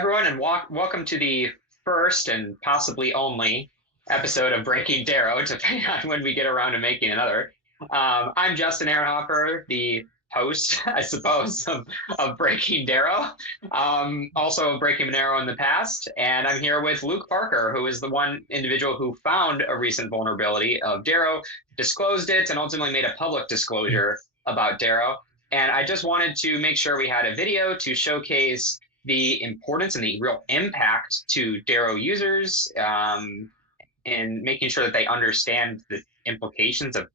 everyone, and welcome to the first and possibly only episode of Breaking Dero, depending on when we get around to making another. I'm Justin Ehrenhofer, the host, I suppose, of Breaking Dero, also of Breaking Dero in the past, and I'm here with Luke Parker, who is the one individual who found a recent vulnerability of Dero, disclosed it, and ultimately made a public disclosure about Dero. And I just wanted to make sure we had a video to showcase the importance and the real impact to Dero users, and making sure that they understand the implications of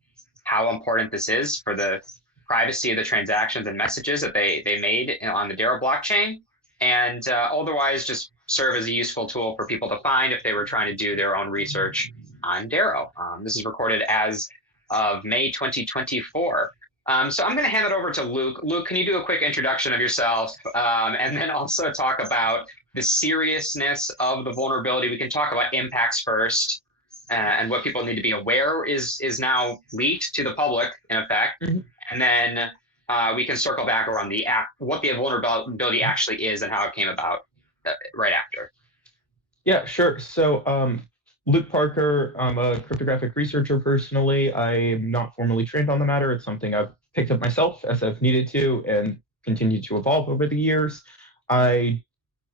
how important this is for the privacy of the transactions and messages that they made on the Dero blockchain, and otherwise just serve as a useful tool for people to find if they were trying to do their own research on Dero. This is recorded as of May 2024. So I'm going to hand it over to Luke. Luke, can you do a quick introduction of yourself, and then also talk about the seriousness of the vulnerability? We can talk about impacts first, and what people need to be aware is now leaked to the public, in effect, and then we can circle back around what the vulnerability actually is and how it came about right after. Yeah, sure. So Luke Parker, I'm a cryptographic researcher personally. I'm not formally trained on the matter. It's something I've picked up myself as I've needed to and continued to evolve over the years. I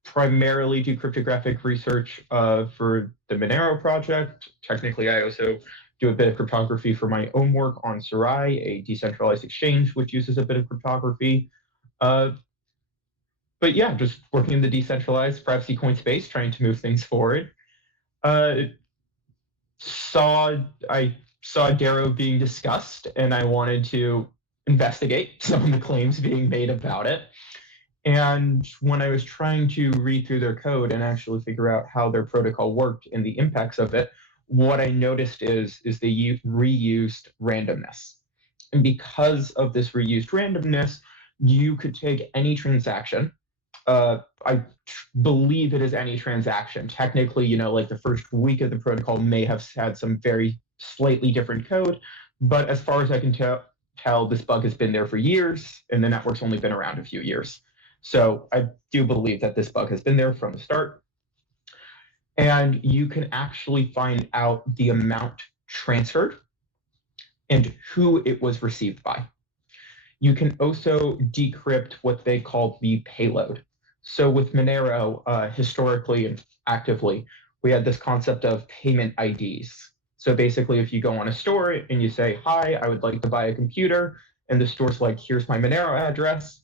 primarily do cryptographic research for the Monero project. Technically, I also do a bit of cryptography for my own work on Sarai, a decentralized exchange which uses a bit of cryptography. But yeah, just working in the decentralized privacy coin space, trying to move things forward. I saw Dero being discussed, and I wanted to investigate some of the claims being made about it. And when I was trying to read through their code and actually figure out how their protocol worked and the impacts of it, what I noticed is they reused randomness. And because of this reused randomness, you could take any transaction. I believe it is any transaction. Technically, like the first week of the protocol may have had some very slightly different code, but as far as I can tell, this bug has been there for years, and the network's only been around a few years. So I do believe that this bug has been there from the start. And you can actually find out the amount transferred and who it was received by. You can also decrypt what they call the payload. So with Monero, historically and actively, we had this concept of payment IDs. So basically, if you go on a store and you say, hi, I would like to buy a computer, and the store's like, here's my Monero address,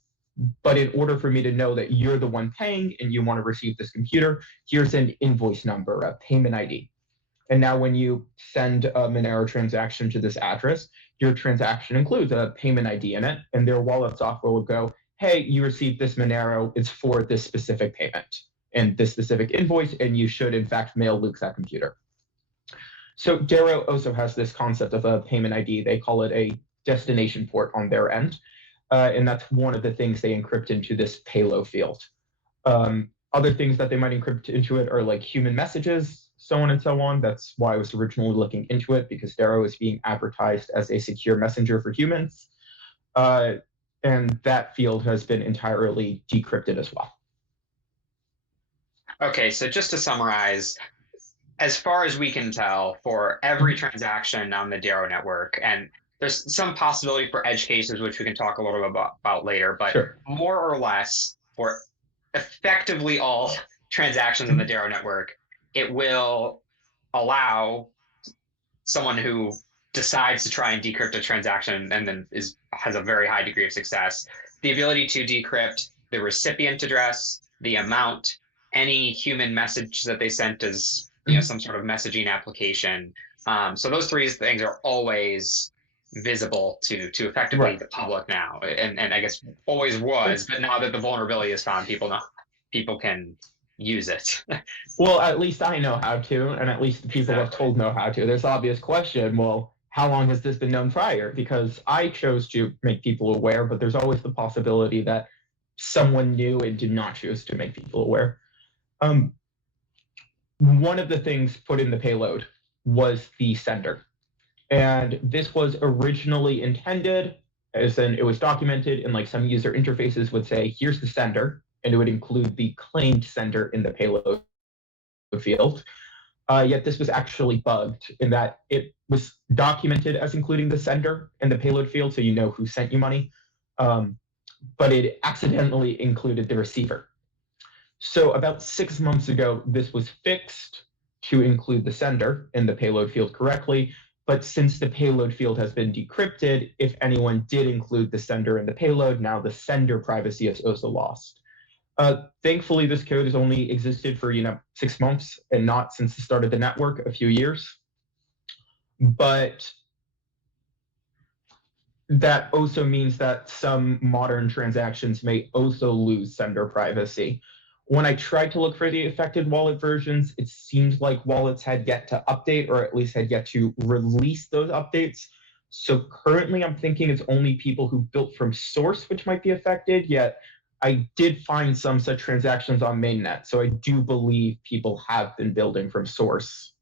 but in order for me to know that you're the one paying and you want to receive this computer, here's an invoice number, a payment ID. And now when you send a Monero transaction to this address, your transaction includes a payment ID in it, and their wallet software will go, hey, you received this Monero, it's for this specific payment and this specific invoice, and you should in fact mail Luke that computer. So Dero also has this concept of a payment ID. They call it a destination port on their end. And that's one of the things they encrypt into this payload field. Other things that they might encrypt into it are like human messages, so on and so on. That's why I was originally looking into it, because Dero is being advertised as a secure messenger for humans. And that field has been entirely decrypted as well. Okay, so just to summarize, as far as we can tell, for every transaction on the Dero network, and there's some possibility for edge cases, which we can talk a little bit about later, but sure, more or less for effectively all transactions in the Dero network, it will allow someone who decides to try and decrypt a transaction and then has a very high degree of success, the ability to decrypt the recipient address, the amount, any human message that they sent as some sort of messaging application. So those three things are always visible to effectively the public now, and I guess always was, but now that the vulnerability is found, people can use it. Well, at least I know how to, and at least the people I've told know how to. There's the obvious question, well, how long has this been known prior? Because I chose to make people aware, but there's always the possibility that someone knew and did not choose to make people aware. One of the things put in the payload was the sender. And this was originally intended, as in it was documented, and like some user interfaces would say, here's the sender, and it would include the claimed sender in the payload field. Yet this was actually bugged in that it was documented as including the sender in the payload field, so you know who sent you money, but it accidentally included the receiver. So about 6 months ago, this was fixed to include the sender in the payload field correctly. But since the payload field has been decrypted, if anyone did include the sender in the payload, now the sender privacy is also lost. Thankfully, this code has only existed for 6 months and not since the start of the network, a few years. But that also means that some modern transactions may also lose sender privacy. When I tried to look for the affected wallet versions, it seems like wallets had yet to update, or at least had yet to release those updates. So currently I'm thinking it's only people who built from source which might be affected, yet I did find some such transactions on mainnet. So I do believe people have been building from source,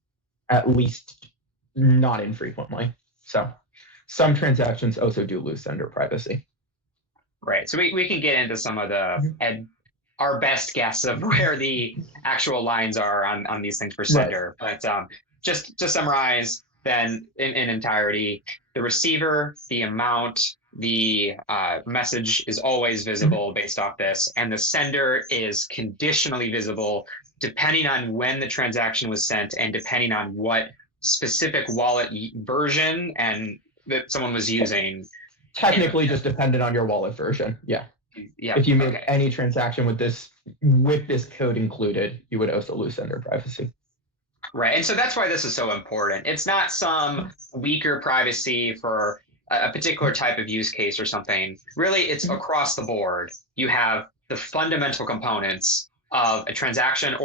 at least not infrequently. So some transactions also do lose sender privacy. Right. So we can get into some of our best guess of where the actual lines are on these things for sender. Right. But just to summarize, then in entirety, the receiver, the amount, the message is always visible based off this, and the sender is conditionally visible depending on when the transaction was sent and depending on what specific wallet version and that someone was using. Technically just dependent on your wallet version. Yeah. Yeah. If you make any transaction with this code included, you would also lose sender privacy. Right. And so that's why this is so important. It's not some weaker privacy for a particular type of use case or something. Really, it's across the board. You have the fundamental components of a transaction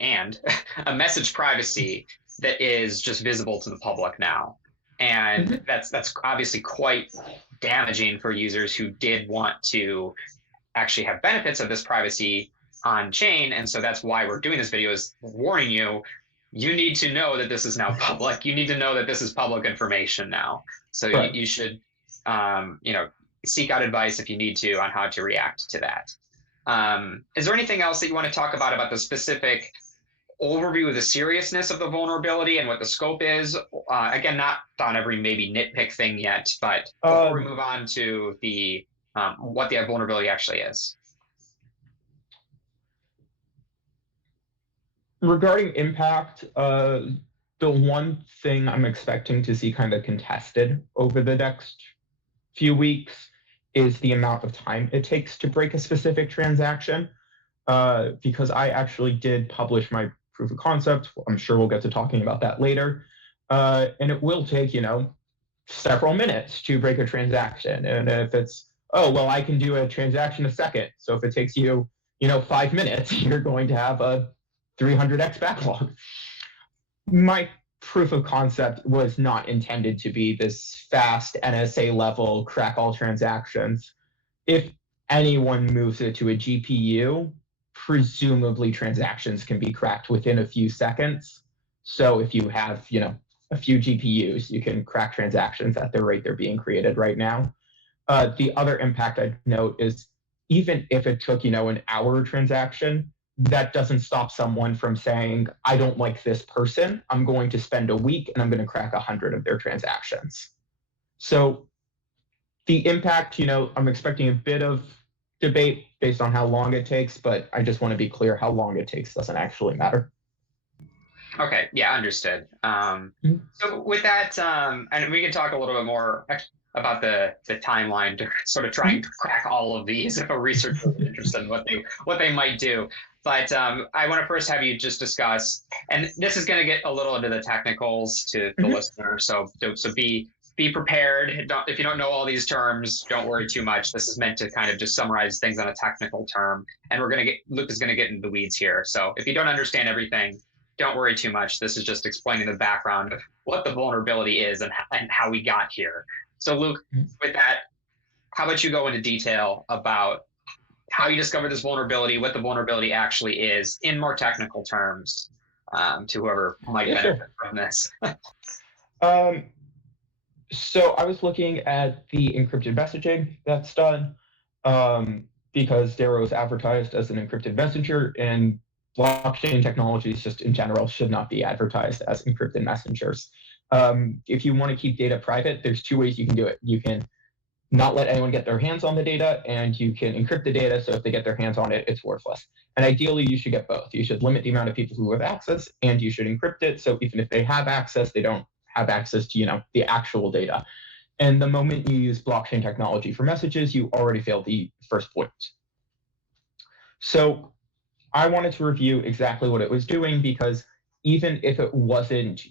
and a message privacy that is just visible to the public now. And that's obviously quite damaging for users who did want to actually have benefits of this privacy on chain. And so that's why we're doing this video, is warning you, you need to know that this is now public. You need to know that this is public information now. So right. you should, seek out advice if you need to on how to react to that. Is there anything else that you want to talk about the specific overview of the seriousness of the vulnerability and what the scope is? Again, not on every maybe nitpick thing yet, but before we move on to the what the vulnerability actually is. Regarding impact, the one thing I'm expecting to see kind of contested over the next few weeks is the amount of time it takes to break a specific transaction. Because I actually did publish my proof of concept. I'm sure we'll get to talking about that later. And it will take, several minutes to break a transaction. And if it's, oh, well, I can do a transaction a second. So if it takes you, 5 minutes, you're going to have a 300x backlog. My proof of concept was not intended to be this fast NSA level crack all transactions. If anyone moves it to a GPU, presumably transactions can be cracked within a few seconds. So if you have, a few GPUs, you can crack transactions at the rate they're being created right now. The other impact I'd note is even if it took, an hour transaction, that doesn't stop someone from saying, I don't like this person. I'm going to spend a week and I'm going to crack 100 of their transactions. So the impact, I'm expecting a bit of debate based on how long it takes, but I just want to be clear, how long it takes doesn't actually matter. Okay, yeah, understood. So with that, and we can talk a little bit more about the timeline to sort of try and crack all of these if a researcher is interested in what they might do. But I want to first have you just discuss, and this is going to get a little into the technicals to the listener. So be prepared. If you don't know all these terms, don't worry too much. This is meant to kind of just summarize things on a technical term. And Luke is going to get into the weeds here. So if you don't understand everything, don't worry too much. This is just explaining the background of what the vulnerability is and how we got here. So Luke, with that, how about you go into detail about how you discovered this vulnerability, what the vulnerability actually is in more technical terms, to whoever might benefit from this. So I was looking at the encrypted messaging that's done. because Dero is advertised as an encrypted messenger, and blockchain technologies just in general should not be advertised as encrypted messengers. If you want to keep data private, there's two ways you can do it. You can not let anyone get their hands on the data, and you can encrypt the data, so if they get their hands on it, it's worthless. And ideally, you should get both. You should limit the amount of people who have access, and you should encrypt it, so even if they have access, they don't have access to, the actual data. And the moment you use blockchain technology for messages, you already failed the first point. So I wanted to review exactly what it was doing, because even if it wasn't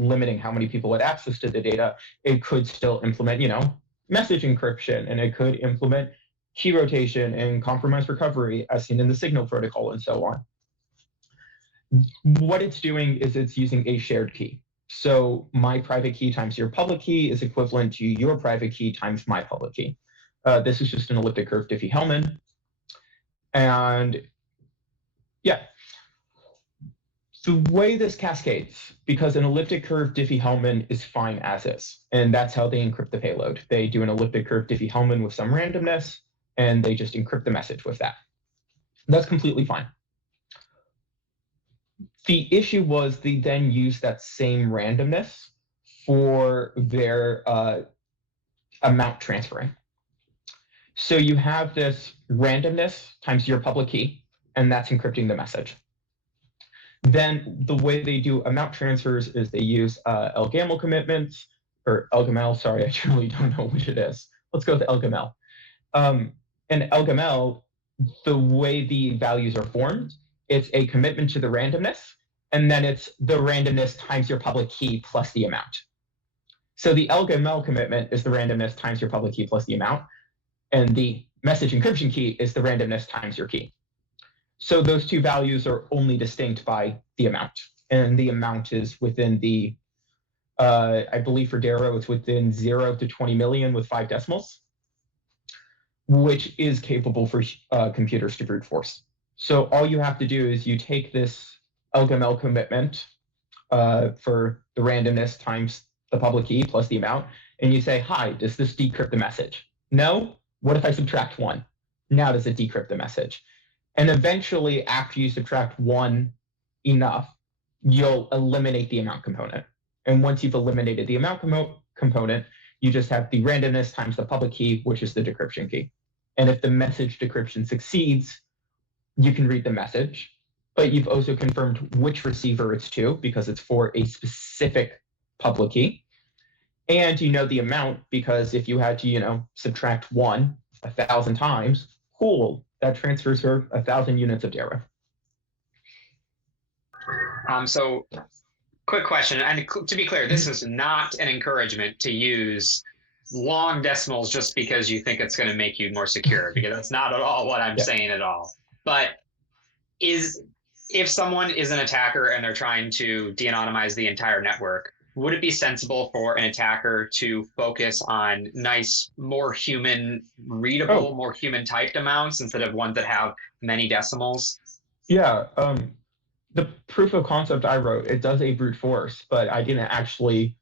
limiting how many people had access to the data, it could still implement, message encryption, and it could implement key rotation and compromise recovery as seen in the Signal protocol and so on. What it's doing is it's using a shared key. So my private key times your public key is equivalent to your private key times my public key. This is just an elliptic curve Diffie-Hellman. And yeah, the way this cascades, because an elliptic curve Diffie-Hellman is fine as is, and that's how they encrypt the payload. They do an elliptic curve Diffie-Hellman with some randomness, and they just encrypt the message with that. That's completely fine. The issue was they then use that same randomness for their amount transferring. So you have this randomness times your public key, and that's encrypting the message. Then the way they do amount transfers is they use LGAML commitments, or LGML, sorry, I truly don't know which it is. Let's go with LGML. And LGML, the way the values are formed, it's a commitment to the randomness, and then it's the randomness times your public key plus the amount. So the LGML commitment is the randomness times your public key plus the amount, and the message encryption key is the randomness times your key. So those two values are only distinct by the amount, and the amount is within the, I believe for Dero, it's within 0 to 20 million with 5 decimals, which is capable for computers to brute force. So all you have to do is you take this LGML commitment for the randomness times the public key plus the amount, and you say, hi, does this decrypt the message? No? What if I subtract 1? Now does it decrypt the message? And eventually, after you subtract 1 enough, you'll eliminate the amount component. And once you've eliminated the amount component, you just have the randomness times the public key, which is the decryption key. And if the message decryption succeeds, you can read the message, but you've also confirmed which receiver it's to, because it's for a specific public key. And you know the amount, because if you had to, subtract 1 1,000 times, cool, that transfers for 1,000 units of Dero. So quick question, and to be clear, this is not an encouragement to use long decimals just because you think it's going to make you more secure, because that's not at all what I'm saying at all. But if someone is an attacker and they're trying to de-anonymize the entire network, would it be sensible for an attacker to focus on nice, more human readable, more human typed amounts instead of ones that have many decimals? Yeah, the proof of concept I wrote, it does a brute force, but I didn't actually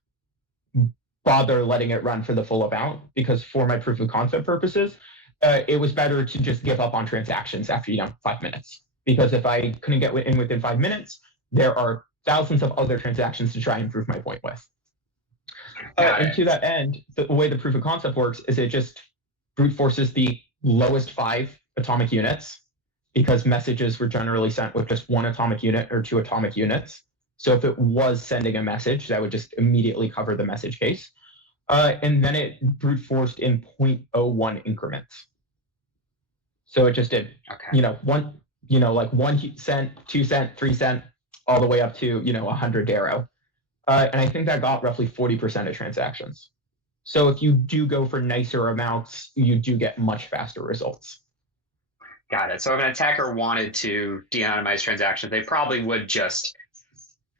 bother letting it run for the full amount, because for my proof of concept purposes, it was better to just give up on transactions after 5 minutes. Because if I couldn't get in within 5 minutes, there are thousands of other transactions to try and prove my point with. And to that end, the way the proof of concept works is it just brute forces the lowest 5 atomic units, because messages were generally sent with just 1 atomic unit or 2 atomic units. So if it was sending a message, that would just immediately cover the message case. And then it brute forced in 0.01 increments. So it just did, 1 cent, 2 cent, 3 cent, all the way up to, 100 Dero. And I think that got roughly 40% of transactions. So if you do go for nicer amounts, you do get much faster results. Got it. So if an attacker wanted to de-anonymize transactions, they probably would just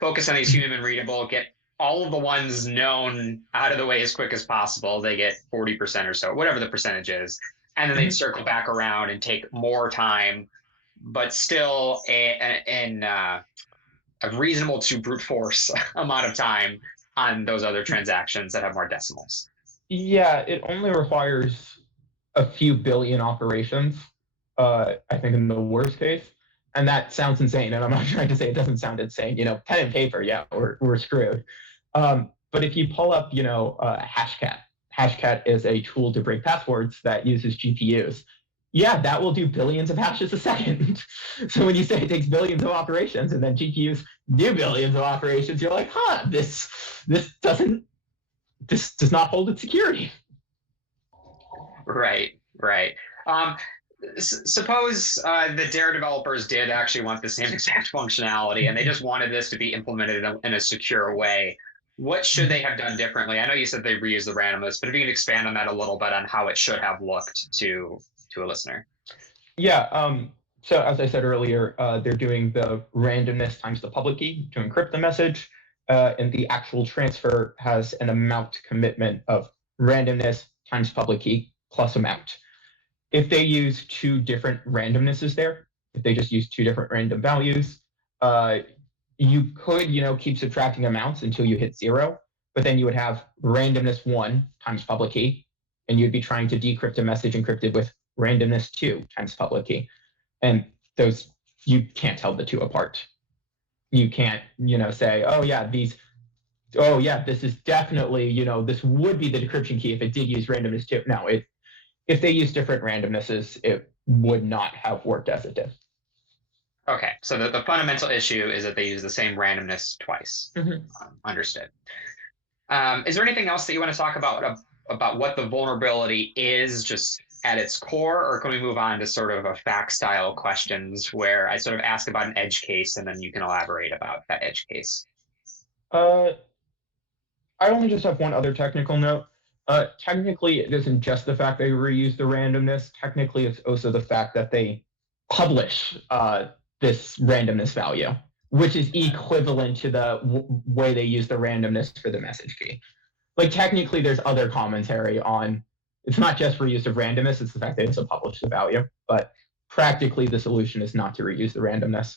focus on these human readable, get all of the ones known out of the way as quick as possible. They get 40% or so, whatever the percentage is. And then they'd circle back around and take more time, but still a reasonable to brute force amount of time on those other transactions that have more decimals. Yeah, it only requires a few billion operations, I think in the worst case. And that sounds insane. And I'm not trying to say it doesn't sound insane. Pen and paper, yeah, we're screwed. But if you pull up, Hashcat is a tool to break passwords that uses GPUs. Yeah, that will do billions of hashes a second. So when you say it takes billions of operations and then GPUs do billions of operations, you're like, this does not hold its security. Right. Suppose the Dare developers did actually want the same exact functionality and they just wanted this to be implemented in a secure way. What should they have done differently? I know you said they reused the randomness, but if you can expand on that a little bit on how it should have looked to a listener. Yeah. So as I said earlier, they're doing the randomness times the public key to encrypt the message, and the actual transfer has an amount commitment of randomness times public key plus amount. If they use two different randomnesses there, if they just use two different random values, you could, keep subtracting amounts until you hit 0, but then you would have randomness 1 times public key, and you'd be trying to decrypt a message encrypted with randomness 2 times public key. And those, you can't tell the two apart. You can't, say, this is definitely, this would be the decryption key if it did use randomness 2. No, if they use different randomnesses, it would not have worked as it did. Okay, so the fundamental issue is that they use the same randomness twice. Mm-hmm. Understood. Is there anything else that you want to talk about what the vulnerability is just at its core, or can we move on to sort of a fact style questions where I sort of ask about an edge case and then you can elaborate about that edge case? I only just have one other technical note. Technically, it isn't just the fact they reuse the randomness. Technically, it's also the fact that they publish this randomness value, which is equivalent to the way they use the randomness for the message key. Like, technically, there's other commentary on, it's not just reuse of randomness, it's the fact they also publish the value. But practically, the solution is not to reuse the randomness.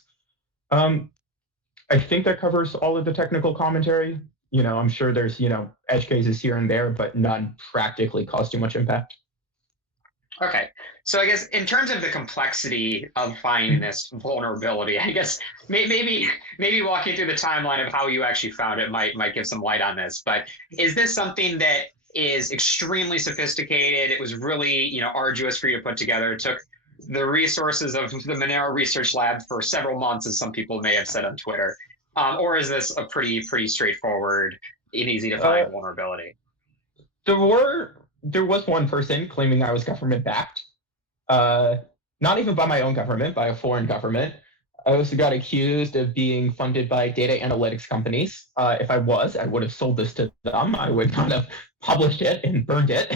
I think that covers all of the technical commentary. I'm sure there's, edge cases here and there, but none practically cause too much impact. Okay, so I guess in terms of the complexity of finding this vulnerability, I guess maybe walking through the timeline of how you actually found it might give some light on this. But is this something that is extremely sophisticated? It was really arduous for you to put together. It took the resources of the Monero Research Lab for several months, as some people may have said on Twitter, or is this a pretty straightforward and easy to find vulnerability? There was one person claiming I was government backed, not even by my own government, by a foreign government. I also got accused of being funded by data analytics companies. If I was, I would have sold this to them. I would not have published it and burned it.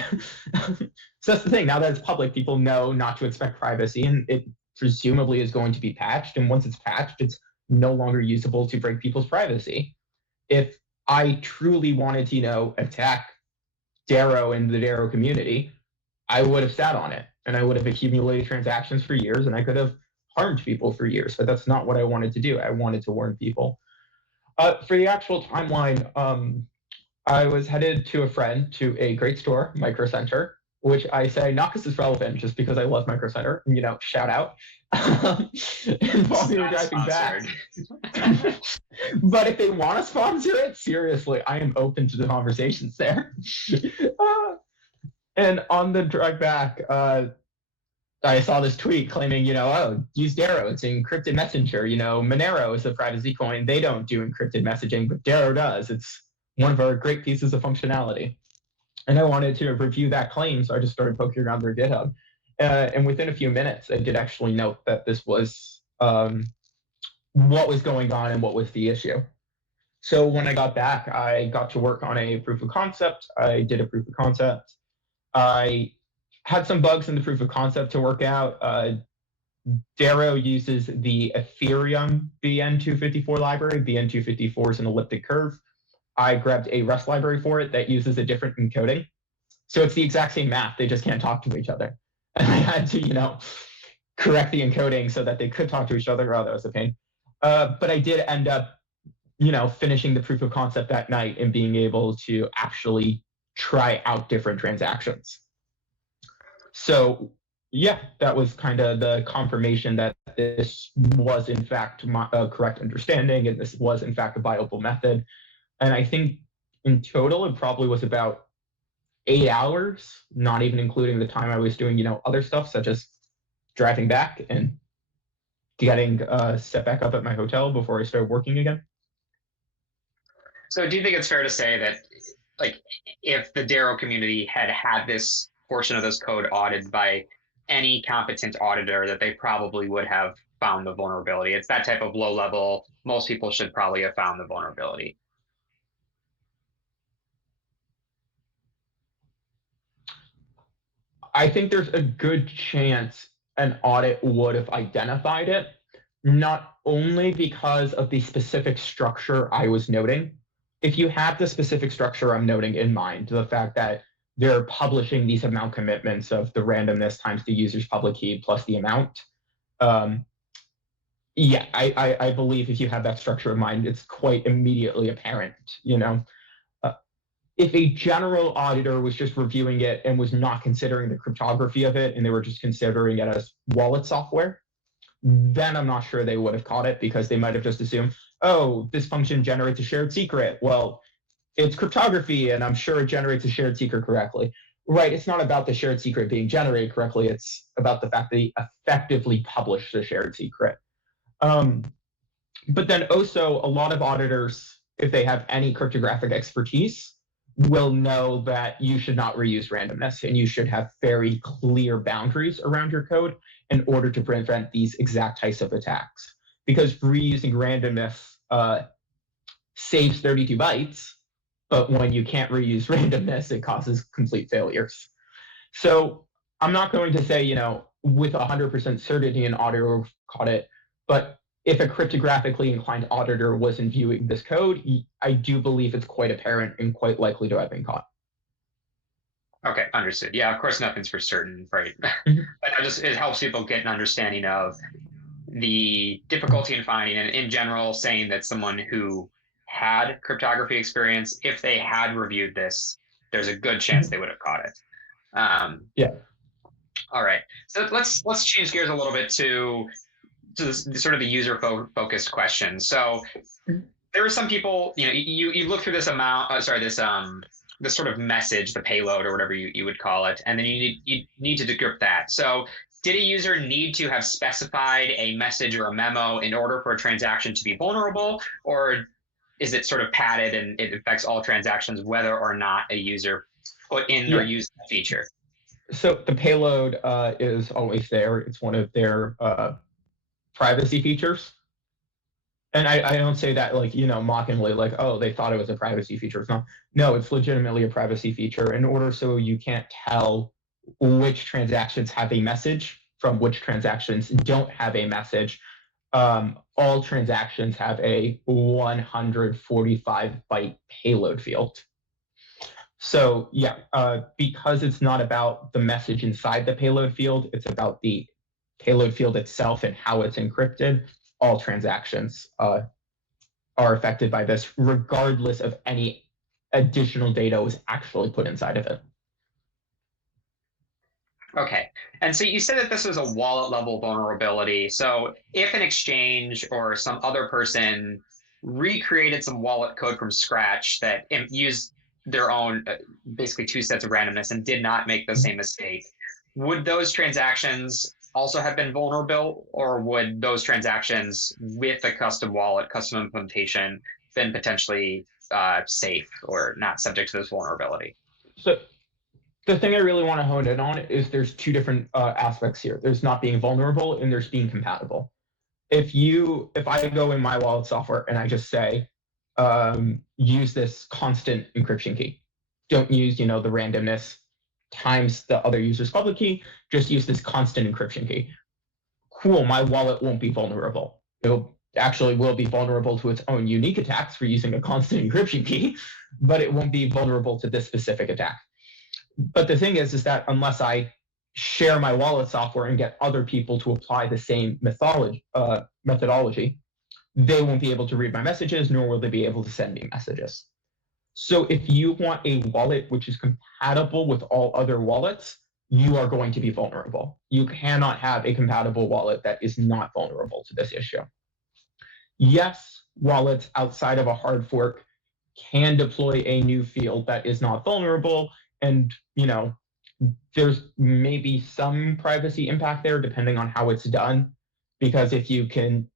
So that's the thing. Now that it's public, people know not to expect privacy, and it presumably is going to be patched. And once it's patched, it's no longer usable to break people's privacy. If I truly wanted to, attack Dero and the Dero community, I would have sat on it, and I would have accumulated transactions for years, and I could have harmed people for years. But that's not what I wanted to do. I wanted to warn people. For the actual timeline, I was headed to a friend to a great store, Micro Center, which I say not because it's relevant, just because I love Micro Center. Shout out. And while we were driving back, but if they want to sponsor it, seriously, I am open to the conversations there. And on the drive back, I saw this tweet claiming, use Dero, it's an encrypted messenger. Monero is a privacy coin. They don't do encrypted messaging, but Dero does. It's one of our great pieces of functionality. And I wanted to review that claim, so I just started poking around their GitHub. And within a few minutes, I did actually note that this was what was going on and what was the issue. So when I got back, I got to work on a proof of concept. I did a proof of concept. I had some bugs in the proof of concept to work out. Dero uses the Ethereum BN254 library. BN254 is an elliptic curve. I grabbed a Rust library for it that uses a different encoding. So it's the exact same math. They just can't talk to each other. And I had to, correct the encoding so that they could talk to each other. Oh, that was a pain. But I did end up, finishing the proof of concept that night and being able to actually try out different transactions. So yeah, that was kind of the confirmation that this was in fact a correct understanding, and this was in fact a viable method. And I think in total it probably was about 8 hours, not even including the time I was doing other stuff such as driving back and getting set back up at my hotel before I started working again. So do you think it's fair to say that, like, if the Darrow community had had this portion of this code audited by any competent auditor, that they probably would have found the vulnerability? It's that type of low level. Most people should probably have found the vulnerability. I think there's a good chance an audit would have identified it, not only because of the specific structure I was noting. If you have the specific structure I'm noting in mind, the fact that they're publishing these amount commitments of the randomness times the user's public key plus the amount, yeah, I believe if you have that structure in mind, it's quite immediately apparent. If a general auditor was just reviewing it and was not considering the cryptography of it, and they were just considering it as wallet software, then I'm not sure they would have caught it, because they might have just assumed, oh, this function generates a shared secret. Well, it's cryptography, and I'm sure it generates a shared secret correctly. Right, it's not about the shared secret being generated correctly. It's about the fact that they effectively published the shared secret. But then also, a lot of auditors, if they have any cryptographic expertise, will know that you should not reuse randomness, and you should have very clear boundaries around your code in order to prevent these exact types of attacks. Because reusing randomness saves 32 bytes, but when you can't reuse randomness, it causes complete failures. So I'm not going to say, with 100% certainty an auditor caught it, but if a cryptographically inclined auditor wasn't viewing this code, I do believe it's quite apparent and quite likely to have been caught. Okay, understood. Yeah, of course, nothing's for certain, right? Mm-hmm. But it helps people get an understanding of the difficulty in finding, and in general, saying that someone who had cryptography experience, if they had reviewed this, there's a good chance they would have caught it. Yeah. All right. So let's change gears a little bit to sort of the user focused question. So there are some people, you look through this this sort of message, the payload or whatever you would call it, and then you need to decrypt that. So did a user need to have specified a message or a memo in order for a transaction to be vulnerable, or is it sort of padded and it affects all transactions whether or not a user put in or used the feature? So the payload is always there. It's one of their privacy features. And I don't say that mockingly, like, oh, they thought it was a privacy feature. It's not. No, it's legitimately a privacy feature. In order so you can't tell which transactions have a message from which transactions don't have a message, all transactions have a 145 byte payload field. So yeah, because it's not about the message inside the payload field, it's about the payload field itself and how it's encrypted. All transactions are affected by this, regardless of any additional data was actually put inside of it. Okay. And so you said that this was a wallet level vulnerability. So if an exchange or some other person recreated some wallet code from scratch that used their own basically two sets of randomness and did not make the same mistake, would those transactions also have been vulnerable, or would those transactions with a custom wallet, custom implementation, been potentially safe or not subject to this vulnerability? So the thing I really want to hone in on is there's two different aspects here. There's not being vulnerable and there's being compatible. If I go in my wallet software and I just say, use this constant encryption key, don't use, the randomness times the other user's public key, just use this constant encryption key. Cool, my wallet won't be vulnerable. It'll actually will be vulnerable to its own unique attacks for using a constant encryption key, but it won't be vulnerable to this specific attack. But the thing is that unless I share my wallet software and get other people to apply the same methodology, they won't be able to read my messages, nor will they be able to send me messages. So if you want a wallet which is compatible with all other wallets, you are going to be vulnerable. You cannot have a compatible wallet that is not vulnerable to this issue. Yes, wallets outside of a hard fork can deploy a new field that is not vulnerable, and there's maybe some privacy impact there depending on how it's done, because if you can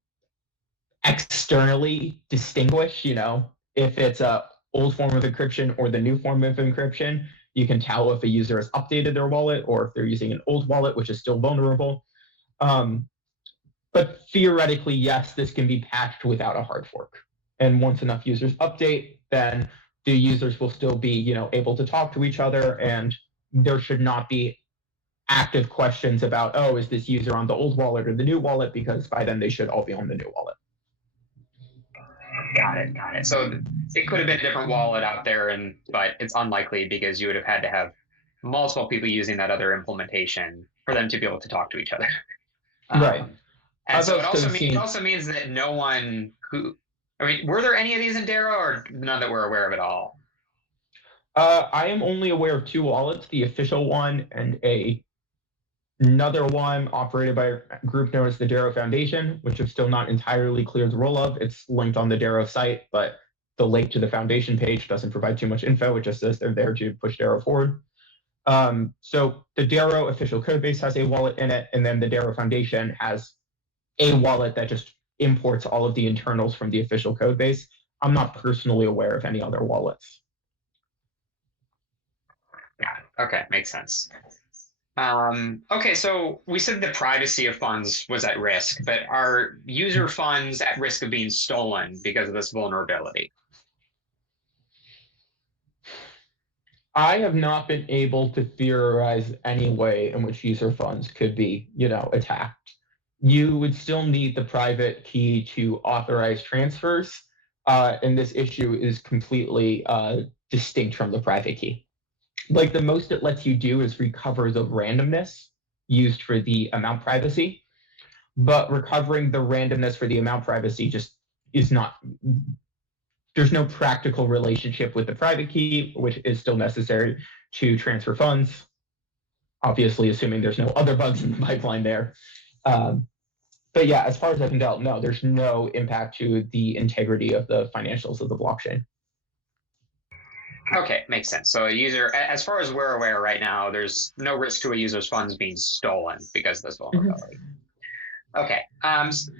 externally distinguish, if it's a old form of encryption or the new form of encryption, you can tell if a user has updated their wallet or if they're using an old wallet, which is still vulnerable. But theoretically, yes, this can be patched without a hard fork. And once enough users update, then the users will still be, able to talk to each other, and there should not be active questions about, oh, is this user on the old wallet or the new wallet? Because by then they should all be on the new wallet. Got it. So it could have been a different wallet out there, but it's unlikely because you would have had to have multiple people using that other implementation for them to be able to talk to each other. Right. And so it also means that no one were there any of these in Dero, or none that we're aware of at all? I am only aware of two wallets, the official one and another one operated by a group known as the Dero Foundation, which is still not entirely clear the role of. It's linked on the Dero site, but the link to the foundation page doesn't provide too much info. It just says they're there to push Dero forward. So the Dero official codebase has a wallet in it, and then the Dero Foundation has a wallet that just imports all of the internals from the official codebase. I'm not personally aware of any other wallets. Yeah. Okay, makes sense. Okay, so we said the privacy of funds was at risk, but are user funds at risk of being stolen because of this vulnerability? I have not been able to theorize any way in which user funds could be, attacked. You would still need the private key to authorize transfers, and this issue is completely distinct from the private key. Like, the most it lets you do is recover the randomness used for the amount privacy, but recovering the randomness for the amount privacy just is not, there's no practical relationship with the private key, which is still necessary to transfer funds, obviously assuming there's no other bugs in the pipeline there. But yeah, as far as I can tell, no, there's no impact to the integrity of the financials of the blockchain. Okay, makes sense. So a user, as far as we're aware right now, there's no risk to a user's funds being stolen because of this vulnerability. Okay,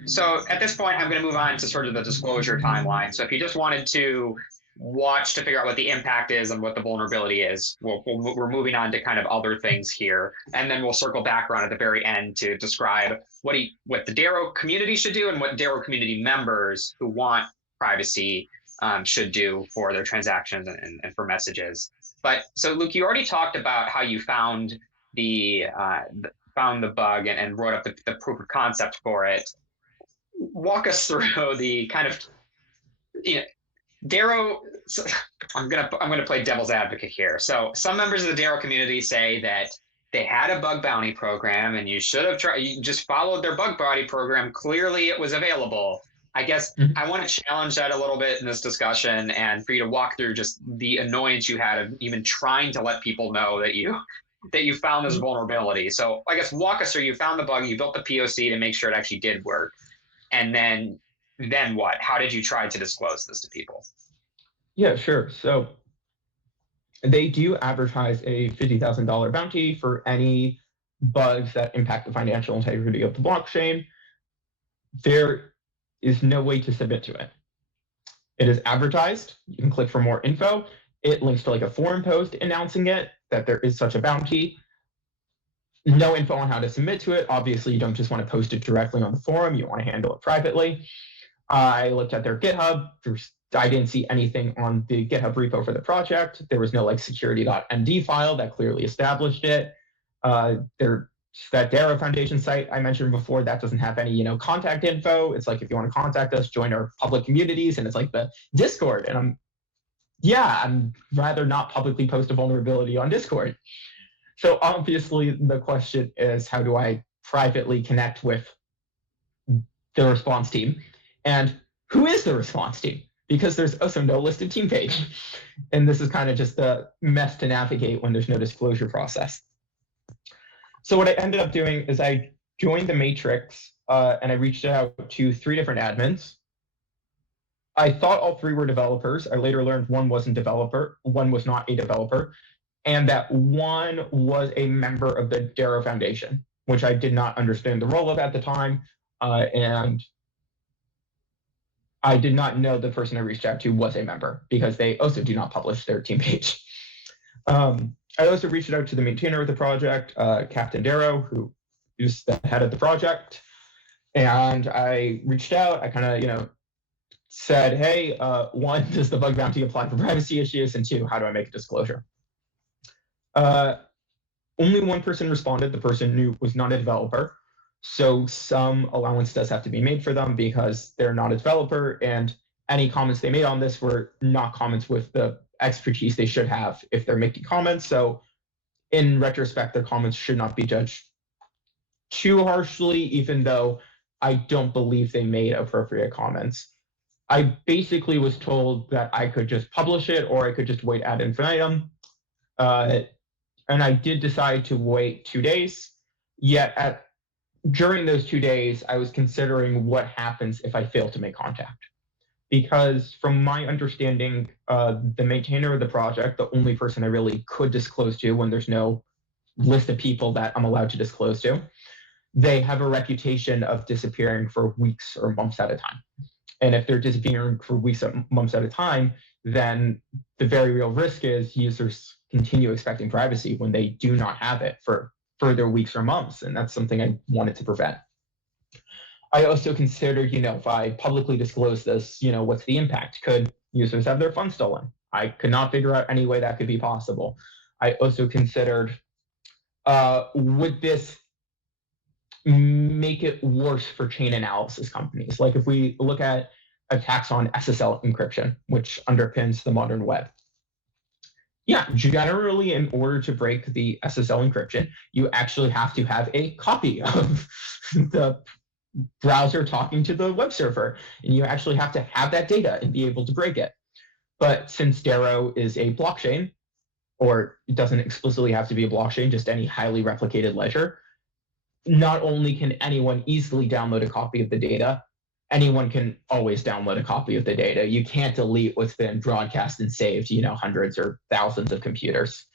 so at this point, I'm going to move on to sort of the disclosure timeline. So if you just wanted to watch to figure out what the impact is and what the vulnerability is, we're moving on to kind of other things here, and then we'll circle back around at the very end to describe what the Dero community should do and what Dero community members who want privacy should do for their transactions and for messages. But so Luke, you already talked about how you found the bug and wrote up the proof of concept for it. Walk us through the kind of, Dero. So I'm gonna play devil's advocate here. So some members of the Dero community say that they had a bug bounty program and you should have you just followed their bug bounty program. Clearly it was available. I guess I want to challenge that a little bit in this discussion, and for you to walk through just the annoyance you had of even trying to let people know that you found this vulnerability. So I guess walk us through, you found the bug, you built the POC to make sure it actually did work. And then what? How did you try to disclose this to people? Yeah, sure. So they do advertise a $50,000 bounty for any bugs that impact the financial integrity of the blockchain. There is no way to submit to it. It is advertised. You can click for more info. It links to like a forum post announcing it, that there is such a bounty. No info on how to submit to it. Obviously, you don't just want to post it directly on the forum. You want to handle it privately. I looked at their GitHub. I didn't see anything on the GitHub repo for the project. There was no like security.md file that clearly established it. That Dero Foundation site I mentioned before, that doesn't have any, contact info. It's like, if you want to contact us, join our public communities, and it's like the Discord. And I'm rather not publicly post a vulnerability on Discord. So obviously the question is, how do I privately connect with the response team? And who is the response team? Because there's also no listed team page. And this is kind of just a mess to navigate when there's no disclosure process. So what I ended up doing is I joined the Matrix and I reached out to 3 different admins. I thought all 3 were developers. I later learned one wasn't developer, one was not a developer, and that one was a member of the Dero Foundation, which I did not understand the role of at the time, and I did not know the person I reached out to was a member because they also do not publish their team page. I also reached out to the maintainer of the project, Captain Dero, who is the head of the project, and I reached out. I kind of, said, hey, 1, does the bug bounty apply for privacy issues? And 2, how do I make a disclosure? Only 1 person responded. The person who was not a developer. So some allowance does have to be made for them because they're not a developer, and any comments they made on this were not comments with the expertise they should have if they're making comments. So in retrospect, their comments should not be judged too harshly, even though I don't believe they made appropriate comments. I basically was told that I could just publish it or I could just wait ad infinitum. And I did decide to wait 2 days. Yet during those 2 days, I was considering what happens if I fail to make contact. Because from my understanding, the maintainer of the project, the only person I really could disclose to when there's no list of people that I'm allowed to disclose to, they have a reputation of disappearing for weeks or months at a time. And if they're disappearing for weeks or months at a time, then the very real risk is users continue expecting privacy when they do not have it for further weeks or months. And that's something I wanted to prevent. I also considered, if I publicly disclose this, what's the impact? Could users have their funds stolen? I could not figure out any way that could be possible. I also considered, would this make it worse for chain analysis companies? Like if we look at attacks on SSL encryption, which underpins the modern web. Yeah, generally, in order to break the SSL encryption, you actually have to have a copy of the browser talking to the web server, and you actually have to have that data and be able to break it. But since Dero is a blockchain, or it doesn't explicitly have to be a blockchain, just any highly replicated ledger, not only can anyone easily download a copy of the data, anyone can always download a copy of the data. You can't delete what's been broadcast and saved, hundreds or thousands of computers.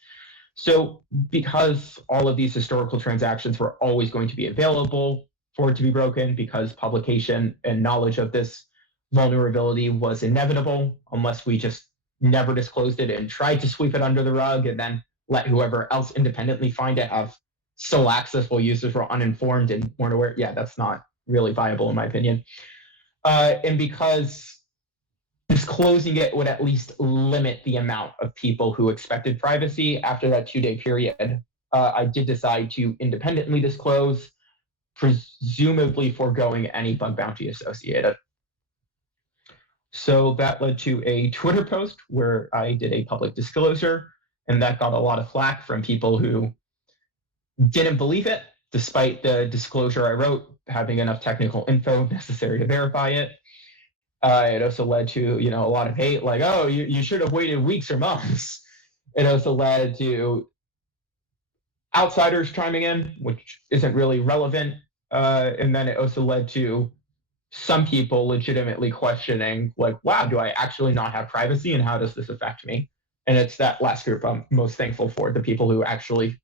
So because all of these historical transactions were always going to be available for it to be broken, because publication and knowledge of this vulnerability was inevitable, unless we just never disclosed it and tried to sweep it under the rug and then let whoever else independently find it have sole access while users were uninformed and weren't aware. Yeah, that's not really viable in my opinion. And because disclosing it would at least limit the amount of people who expected privacy after that 2-day period, I did decide to independently disclose, presumably foregoing any bug bounty associated. So that led to a Twitter post where I did a public disclosure, and that got a lot of flack from people who didn't believe it, despite the disclosure I wrote having enough technical info necessary to verify it. It also led to, a lot of hate, like, oh, you should have waited weeks or months. It also led to outsiders chiming in, which isn't really relevant. And then it also led to some people legitimately questioning, like, wow, do I actually not have privacy, and how does this affect me? And it's that last group I'm most thankful for, the people who actually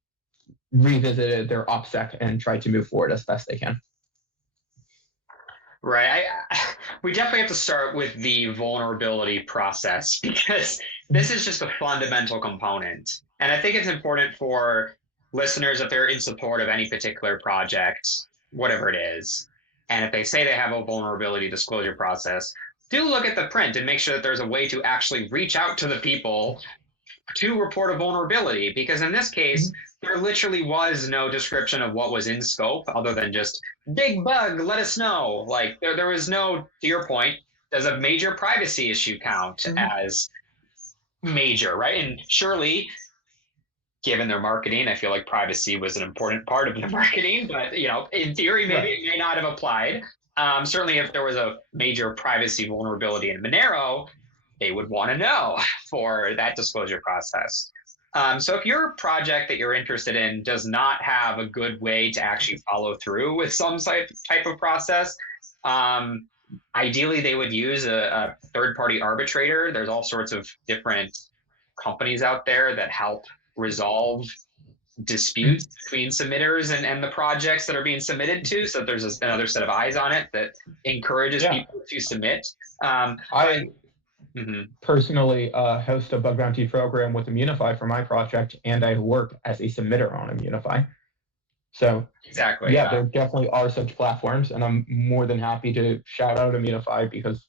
revisited their OPSEC and tried to move forward as best they can. Right. We definitely have to start with the vulnerability process because this is just a fundamental component. And I think it's important for listeners, if they're in support of any particular project, whatever it is, and if they say they have a vulnerability disclosure process, do look at the print and make sure that there's a way to actually reach out to the people to report a vulnerability, because in this case, there literally was no description of what was in scope other than just big bug, let us know. Like there was no, to your point, does a major privacy issue count as major, right? And surely, given their marketing, I feel like privacy was an important part of the marketing, but in theory, maybe it may not have applied. Certainly, if there was a major privacy vulnerability in Monero, they would want to know for that disclosure process. So if your project that you're interested in does not have a good way to actually follow through with some type of process, um, ideally they would use a third-party arbitrator. There's all sorts of different companies out there that help resolve disputes between submitters and the projects that are being submitted to. So there's another set of eyes on it that encourages Yeah, people to submit. But I mhm, personally host a bug bounty program with Immunify for my project, and I work as a submitter on Immunify. So exactly. yeah, there definitely are such platforms, and I'm more than happy to shout out Immunify because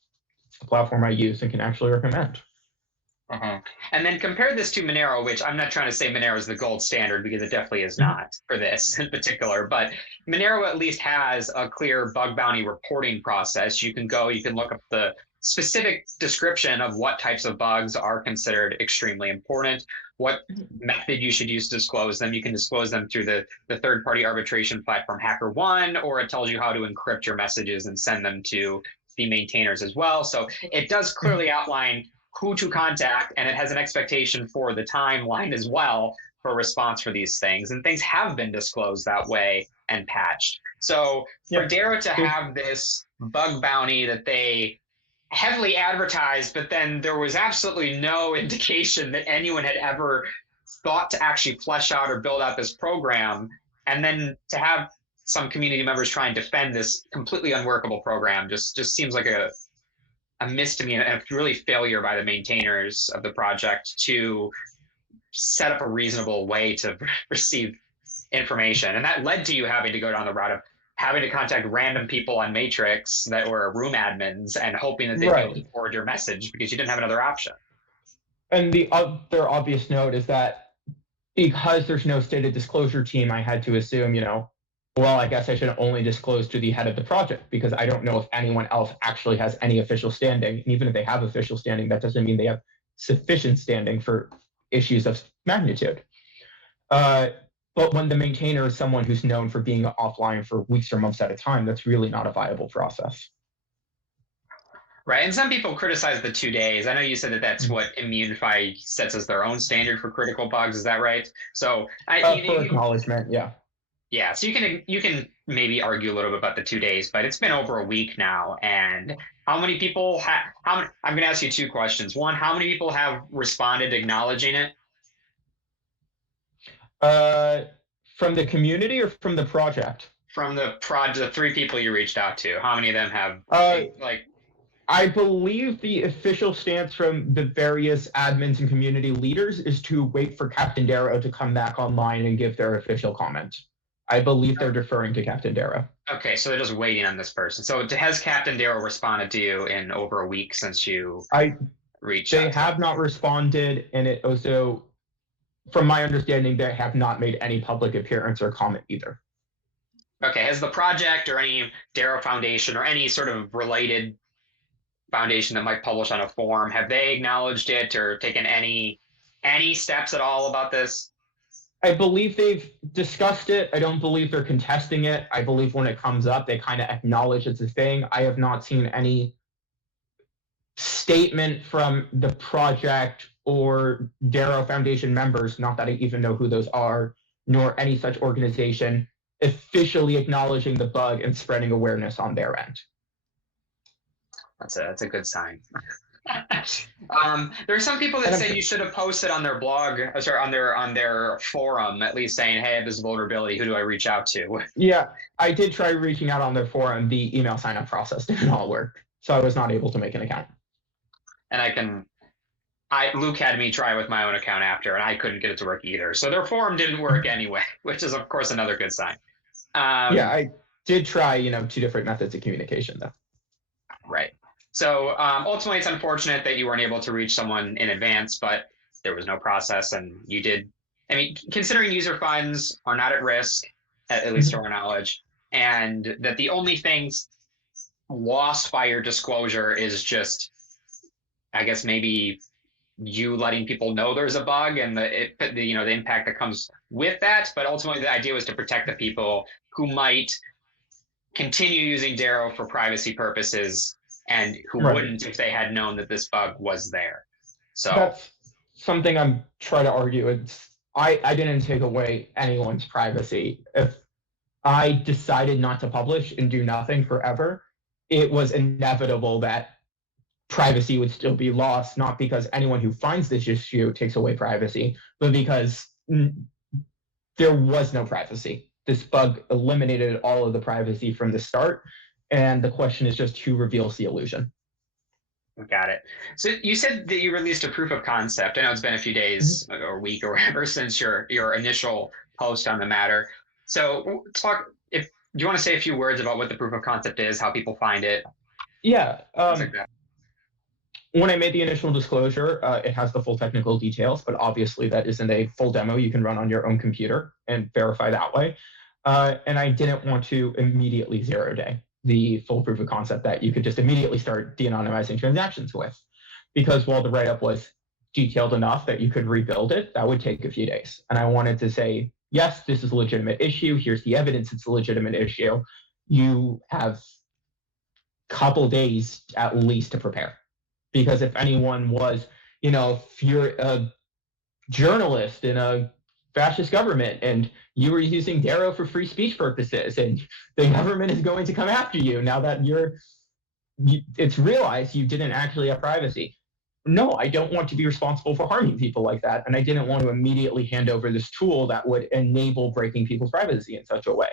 it's the platform I use and can actually recommend. Uh-huh. And then compare this to Monero, which I'm not trying to say Monero is the gold standard because it definitely is Mhm. not for this in particular. But Monero at least has a clear bug bounty reporting process. You can go, you can look up the specific description of what types of bugs are considered extremely important, what method you should use to disclose them. You can disclose them through the third party arbitration platform HackerOne, or it tells you how to encrypt your messages and send them to the maintainers as well. So it does clearly outline who to contact, and it has an expectation for the timeline as well for response for these things. And things have been disclosed that way and patched. So for Yeah, Dero to there's have this bug bounty that they heavily advertised, but then there was absolutely no indication that anyone had ever thought to actually flesh out or build out this program, and then to have some community members try and defend this completely unworkable program just seems like a miss to me and a really failure by the maintainers of the project to set up a reasonable way to receive information. And that led to you having to go down the route of having to contact random people on Matrix that were room admins and hoping that they'd be able to right. forward your message because you didn't have another option. And the other obvious note is that because there's no stated disclosure team, I had to assume, well, I guess I should only disclose to the head of the project because I don't know if anyone else actually has any official standing. And even if they have official standing, that doesn't mean they have sufficient standing for issues of magnitude. Uh, but when the maintainer is someone who's known for being offline for weeks or months at a time, that's really not a viable process. Right. And some people criticize the 2 days. I know you said that that's Mm. what Immunify sets as their own standard for critical bugs. Is that right? So For acknowledgement, yeah. yeah, so you can maybe argue a little bit about the 2 days, but it's been over a week now, and how many people have? I'm going to ask you two questions. One, how many people have responded acknowledging it Uh, from the community or from the project? from the 3 people you reached out to? How many of them have Uh, like? I believe the official stance from the various admins and community leaders is to wait for Captain Dero to come back online and give their official comment. I believe they're deferring to Captain Dero. Okay, so they're just waiting on this person. So has Captain Darrow responded to you in over a week since you I reached They out to them? have not responded, and it also, from my understanding, they have not made any public appearance or comment either. Okay, has the project or any Darrow Foundation or any sort of related foundation that might publish on a forum, have they acknowledged it or taken any steps at all about this? I believe they've discussed it. I don't believe they're contesting it. I believe when it comes up, they kind of acknowledge it's a thing. I have not seen any statement from the project or Darrow Foundation members, not that I even know who those are, nor any such organization officially acknowledging the bug and spreading awareness on their end. That's a good sign. There are some people that And say I'm, you should have posted on their blog, sorry, on their forum, at least saying, "Hey, I have this vulnerability. Who do I reach out to?" yeah, I did try reaching out on their forum. The email sign up process didn't all work, so I was not able to make an account. And Luke had me try with my own account after, and I couldn't get it to work either. So their forum didn't work anyway, which is of course another good sign. Yeah, Um, I did try, two different methods of communication though. Right. So ultimately, it's unfortunate that you weren't able to reach someone in advance, but there was no process, and you did. I mean, considering user funds are not at risk, at least to our knowledge, and that the only things lost by your disclosure is just, I guess, maybe you letting people know there's a bug and the impact that comes with that. But ultimately, the idea was to protect the people who might continue using Darrow for privacy purposes and who Right. wouldn't if they had known that this bug was there. So, That's something I'm trying to argue. I didn't take away anyone's privacy. If I decided not to publish and do nothing forever, it was inevitable that privacy would still be lost, not because anyone who finds this issue takes away privacy, but because there was no privacy. This bug eliminated all of the privacy from the start. And the question is just who reveals the illusion. Got it. So you said that you released a proof of concept. I know it's been a few days or a week or whatever since your initial post on the matter. So talk if do you want to say a few words about what the proof of concept is, how people find it, Yeah. things like that? When I made the initial disclosure, it has the full technical details, but obviously that isn't a full demo you can run on your own computer and verify that way. And I didn't want to immediately zero-day the full proof of concept that you could just immediately start de-anonymizing transactions with. Because while the write-up was detailed enough that you could rebuild it, that would take a few days. And I wanted to say, yes, this is a legitimate issue. Here's the evidence it's a legitimate issue. You have a couple days at least to prepare. Because if anyone was, if you're a journalist in a fascist government and you were using Dero for free speech purposes and the government is going to come after you now that it's realized you didn't actually have privacy. No, I don't want to be responsible for harming people like that. And I didn't want to immediately hand over this tool that would enable breaking people's privacy in such a way.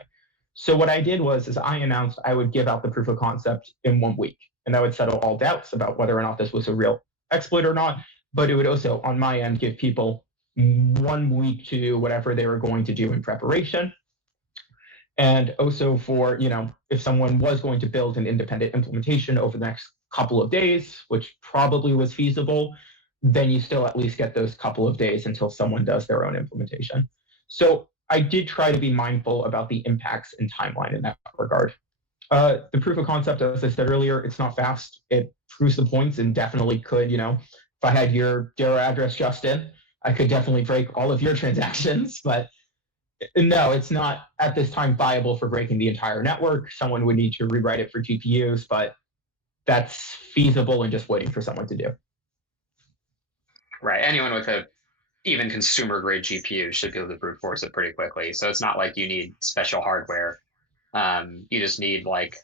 So what I did is I announced I would give out the proof of concept in 1 week. And that would settle all doubts about whether or not this was a real exploit or not. But it would also, on my end, give people 1 week to do whatever they were going to do in preparation. And also for, if someone was going to build an independent implementation over the next couple of days, which probably was feasible, then you still at least get those couple of days until someone does their own implementation. So I did try to be mindful about the impacts and timeline in that regard. The proof of concept, as I said earlier, it's not fast. It proves the points and definitely could, if I had your Dero address, Justin, I could definitely break all of your transactions, but no, it's not at this time viable for breaking the entire network. Someone would need to rewrite it for GPUs, but that's feasible and just waiting for someone to do. Right. Anyone with a even consumer grade GPU should be able to brute force it pretty quickly. So it's not like you need special hardware. You just need like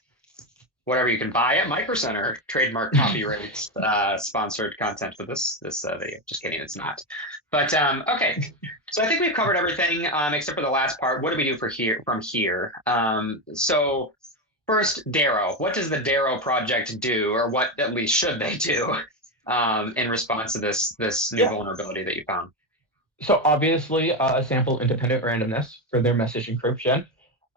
whatever you can buy at Micro Center. Trademark copyrights, sponsored content for this video. Just kidding, it's not. But okay, so I think we've covered everything except for the last part. What do we do from here? So first, Dero. What does the Dero project do, or what at least should they do in response to this new vulnerability that you found? So obviously, a sample independent randomness for their message encryption.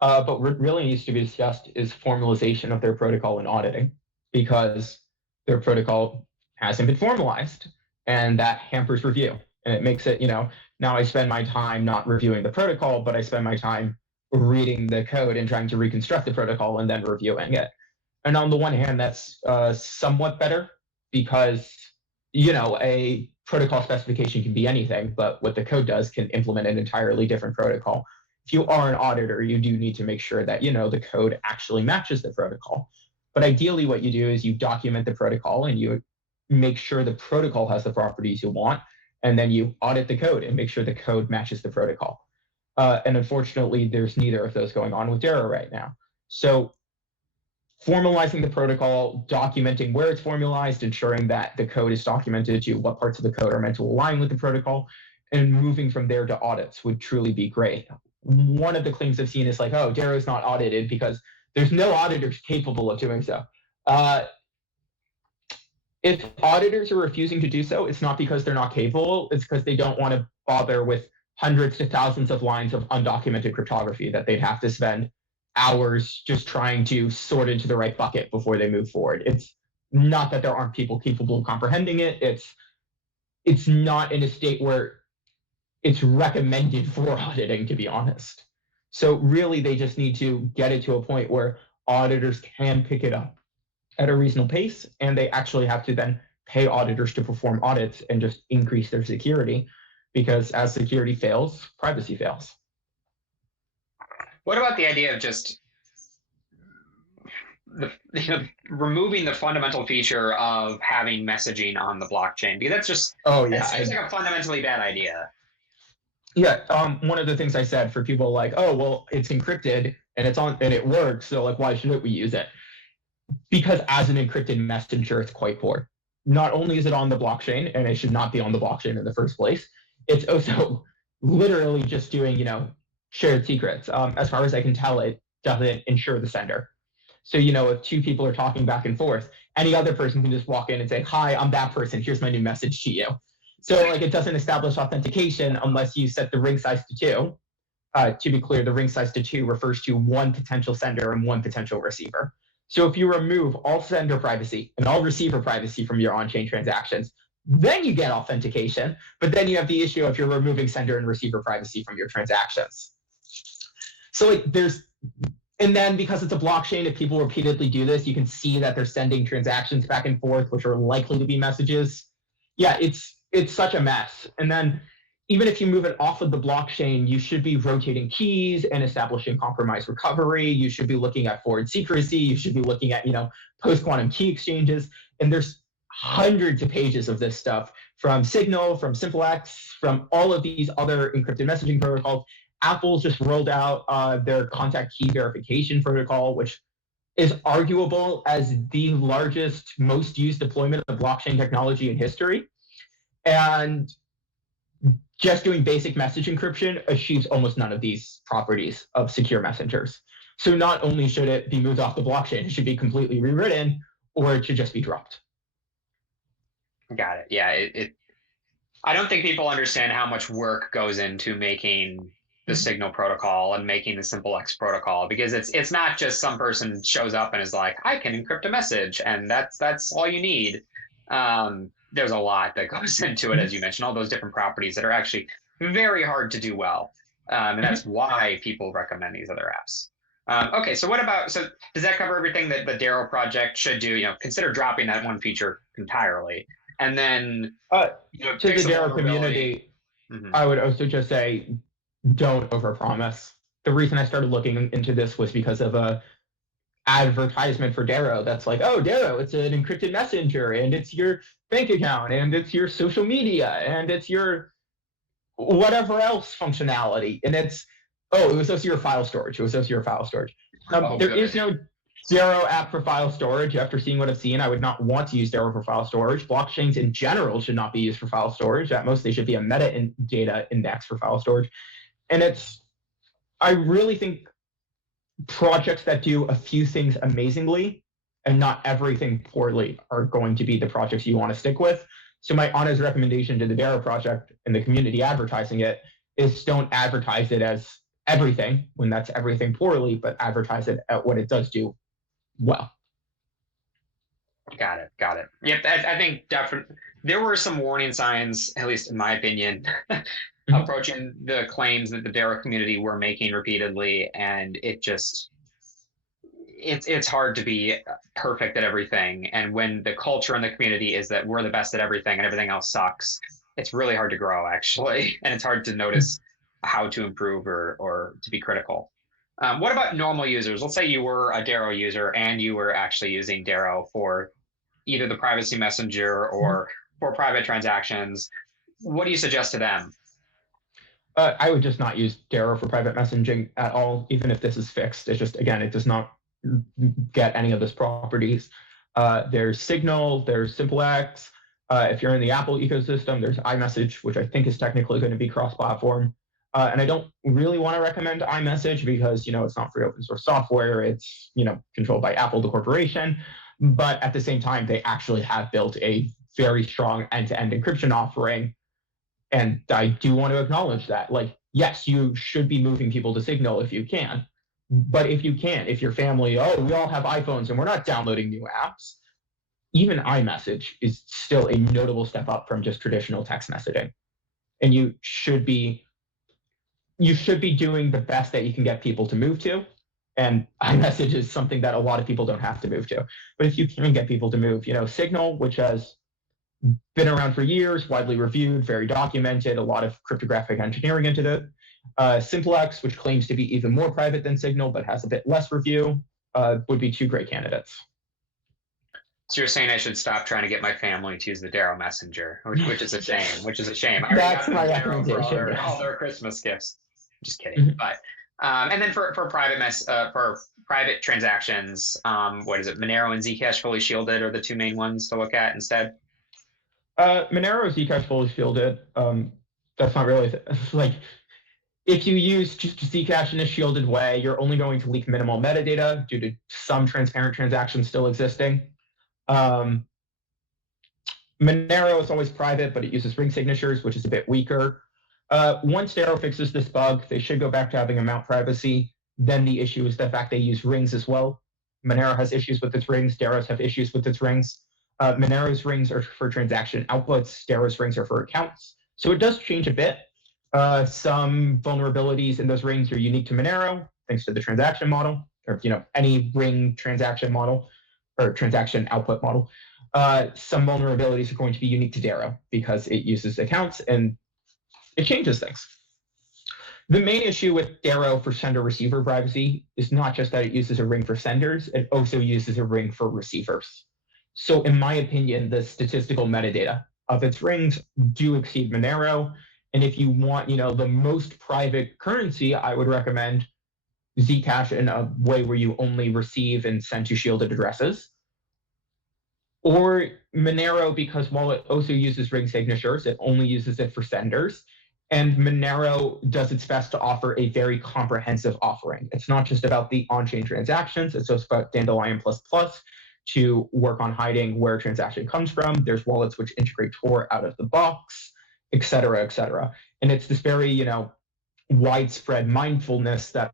But what really needs to be discussed is formalization of their protocol and auditing, because their protocol hasn't been formalized, and that hampers review. And it makes it, now I spend my time not reviewing the protocol, but I spend my time reading the code and trying to reconstruct the protocol and then reviewing it. And on the one hand, that's somewhat better because, a protocol specification can be anything, but what the code does can implement an entirely different protocol. If you are an auditor, you do need to make sure that, the code actually matches the protocol. But ideally, what you do is you document the protocol and you make sure the protocol has the properties you want, and then you audit the code and make sure the code matches the protocol. And unfortunately, there's neither of those going on with Dero right now. So formalizing the protocol, documenting where it's formalized, ensuring that the code is documented to what parts of the code are meant to align with the protocol, and moving from there to audits would truly be great. One of the claims I've seen is like, oh, Dero is not audited because there's no auditors capable of doing so. If auditors are refusing to do so, it's not because they're not capable, it's because they don't want to bother with hundreds to thousands of lines of undocumented cryptography that they'd have to spend hours just trying to sort into the right bucket before they move forward. It's not that there aren't people capable of comprehending it. It's not in a state where it's recommended for auditing, to be honest. So really, they just need to get it to a point where auditors can pick it up at a reasonable pace, and they actually have to then pay auditors to perform audits and just increase their security, because as security fails, privacy fails. What about the idea of just removing the fundamental feature of having messaging on the blockchain, because that seems like a fundamentally bad idea. Yeah, one of the things I said for people like, oh, well, it's encrypted and it's on and it works, so like, why shouldn't we use it? Because as an encrypted messenger, it's quite poor. Not only is it on the blockchain, and it should not be on the blockchain in the first place, it's also literally just doing, shared secrets. As far as I can tell, it doesn't ensure the sender. So, if two people are talking back and forth, any other person can just walk in and say, hi, I'm that person. Here's my new message to you. So, like, it doesn't establish authentication unless you set the ring size to 2. To be clear, the ring size to 2 refers to one potential sender and one potential receiver. So if you remove all sender privacy and all receiver privacy from your on-chain transactions, then you get authentication, but then you have the issue if you're removing sender and receiver privacy from your transactions. So like and then because it's a blockchain, if people repeatedly do this, you can see that they're sending transactions back and forth, which are likely to be messages. Yeah, it's such a mess. And then even if you move it off of the blockchain, you should be rotating keys and establishing compromised recovery. You should be looking at forward secrecy. You should be looking at, post-quantum key exchanges. And there's hundreds of pages of this stuff from Signal, from SimpleX, from all of these other encrypted messaging protocols. Apple just rolled out their contact key verification protocol, which is arguable as the largest, most used deployment of blockchain technology in history. And just doing basic message encryption achieves almost none of these properties of secure messengers. So not only should it be moved off the blockchain, it should be completely rewritten, or it should just be dropped. Got it. Yeah, I don't think people understand how much work goes into making the Signal protocol and making the SimpleX protocol, because it's not just some person shows up and is like, I can encrypt a message, and that's all you need. There's a lot that goes into it, as you mentioned, all those different properties that are actually very hard to do well. And that's why people recommend these other apps. Okay, so does that cover everything that the Dero project should do? Consider dropping that one feature entirely. And then to the Dero community, I would also just say, don't overpromise. The reason I started looking into this was because of a advertisement for Dero that's like, oh, Dero, it's an encrypted messenger, and it's your bank account, and it's your social media, and it's your whatever else functionality. And it was also your file storage. There is no Dero app for file storage. After seeing what I've seen, I would not want to use Dero for file storage. Blockchains in general should not be used for file storage. At most, they should be a metadata index for file storage. And I really think projects that do a few things amazingly and not everything poorly are going to be the projects you want to stick with. So my honest recommendation to the Dero project and the community advertising it is don't advertise it as everything when that's everything poorly, but advertise it at what it does do well. Got it. Yep, I think definitely there were some warning signs, at least in my opinion, approaching the claims that the Dero community were making repeatedly, and it's hard to be perfect at everything. And when the culture in the community is that we're the best at everything and everything else sucks, it's really hard to grow, actually, and it's hard to notice how to improve or to be critical. What about normal users? Let's say you were a Dero user and you were actually using Dero for either the privacy messenger or for private transactions. What do you suggest to them? I would just not use Dero for private messaging at all, even if this is fixed. It's just, again, it does not get any of those properties. There's Signal, there's SimpleX. If you're in the Apple ecosystem, there's iMessage, which I think is technically going to be cross-platform. And I don't really want to recommend iMessage because, it's not free open source software. It's, controlled by Apple, the corporation. But at the same time, they actually have built a very strong end-to-end encryption offering. And I do want to acknowledge that. Like, yes, you should be moving people to Signal if you can. But if you can't, if your family, we all have iPhones and we're not downloading new apps, even iMessage is still a notable step up from just traditional text messaging. And you should be doing the best that you can get people to move to. And iMessage is something that a lot of people don't have to move to. But if you can get people to move, Signal, which has been around for years, widely reviewed, very documented, a lot of cryptographic engineering into it. SimpleX, which claims to be even more private than Signal, but has a bit less review. would be two great candidates. So you're saying I should stop trying to get my family to use the Dero Messenger, which is a shame. Which is a shame. I already That's got them my Dero for recommendation. all Yes. their Christmas gifts. Just kidding. Mhm. But and then for private transactions, what is it? Monero and Zcash fully shielded are the two main ones to look at instead. Monero Zcash fully shielded. That's not really like if you use just Zcash in a shielded way, you're only going to leak minimal metadata due to some transparent transactions still existing. Monero is always private, but it uses ring signatures, which is a bit weaker. Once Dero fixes this bug, they should go back to having amount privacy. Then the issue is the fact they use rings as well. Monero has issues with its rings. Dero's have issues with its rings. Monero's rings are for transaction outputs. Dero's rings are for accounts. So it does change a bit. Some vulnerabilities in those rings are unique to Monero, thanks to the transaction model, or any ring transaction model or transaction output model. Some vulnerabilities are going to be unique to Dero because it uses accounts and it changes things. The main issue with Dero for sender-receiver privacy is not just that it uses a ring for senders, it also uses a ring for receivers. So in my opinion, the statistical metadata of its rings do exceed Monero. And if you want, the most private currency, I would recommend Zcash in a way where you only receive and send to shielded addresses. Or Monero, because while it also uses ring signatures, it only uses it for senders. And Monero does its best to offer a very comprehensive offering. It's not just about the on-chain transactions, it's also about Dandelion++ to work on hiding where a transaction comes from. There's wallets which integrate Tor out of the box, et cetera, et cetera. And it's this very, widespread mindfulness that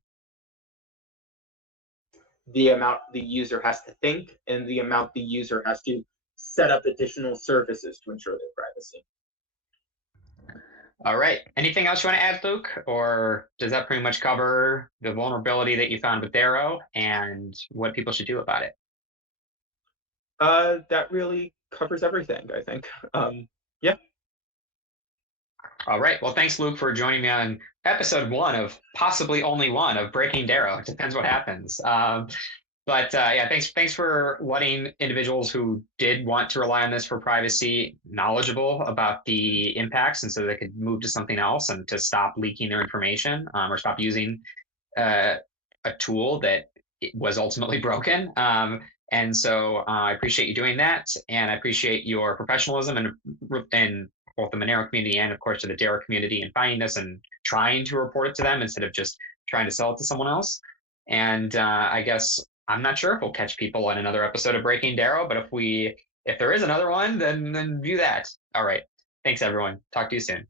the amount the user has to think and the amount the user has to set up additional services to ensure their privacy. All right. Anything else you want to add, Luke? Or does that pretty much cover the vulnerability that you found with Dero and what people should do about it? That really covers everything, I think. Yeah. All right. Well, thanks, Luke, for joining me on episode one of possibly only one of Breaking Dero. It depends what happens. But yeah, thanks for letting individuals who did want to rely on this for privacy knowledgeable about the impacts, and so they could move to something else and to stop leaking their information or stop using a tool that was ultimately broken. And so I appreciate you doing that, and I appreciate your professionalism and both the Monero community and, of course, to the Dero community and finding this and trying to report it to them instead of just trying to sell it to someone else. And I guess I'm not sure if we'll catch people on another episode of Breaking Dero, but if there is another one, then view that. All right. Thanks, everyone. Talk to you soon.